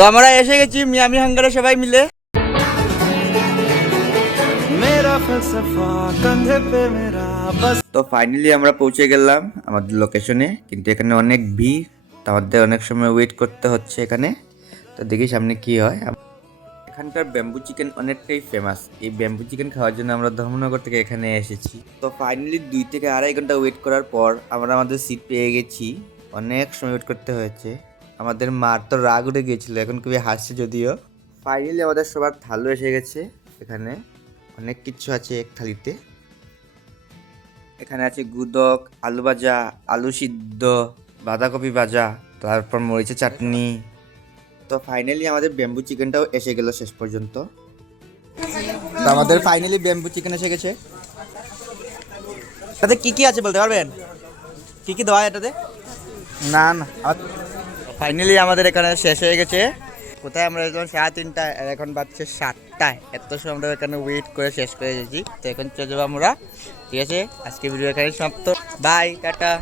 তো আমরা এসে গেছি মিয়ামি হাঙ্গারে সবাই মিলে। তো ফাইনালি আমরা পৌঁছে গেলাম আমাদের লোকেশনে, কিন্তু এখানে অনেক ভিড়, তো আমাদের অনেক সময় ওয়েট করতে হচ্ছে এখানে। তো দেখি সামনে কি হয়। এখানকার ব্যাম্বু চিকেন অনেকটাই ফেমাস। এই ব্যাম্বু চিকেন খাওয়ার জন্য আমরা ধর্মনগর থেকে এখানে এসেছি। তো ফাইনালি 2 থেকে 2.5 ঘন্টা ওয়েট করার পর আমরা আমাদের সিট পেয়ে গেছি। অনেক সময় ওয়েট করতে হয়েছে। আমাদের মার তো রাগ উঠে গিয়েছিল, এখন খুবই হাসছে যদিও। ফাইনালি আমাদের সবার থালো এসে গেছে। এখানে অনেক কিছু আছে এক থালিতে। এখানে আছে গুদক, আলু ভাজা, আলু সিদ্ধ, বাঁধাকপি ভাজা, তারপর মরিচের চাটনি। তো ফাইনালি আমাদের ব্যাম্বু চিকেনটাও এসে গেল শেষ পর্যন্ত। তো আমাদের ফাইনালি ব্যাম্বু চিকেন এসে গেছে। এটাতে কি কি আছে বলতে পারবেন? কি কি দেওয়া এটাতে? না না, ফাইনালি আমাদের এখানে শেষ হয়ে গেছে। কোথায় আমরা যখন 3:30, আর এখন বাজছে 7টায়। এত সময় আমরা এখানে ওয়েট করে শেষ করে এসেছি। তো এখন চলে যাবো আমরা। ঠিক আছে, আজকে ভিডিও এখানে সমাপ্ত। Bye, tata.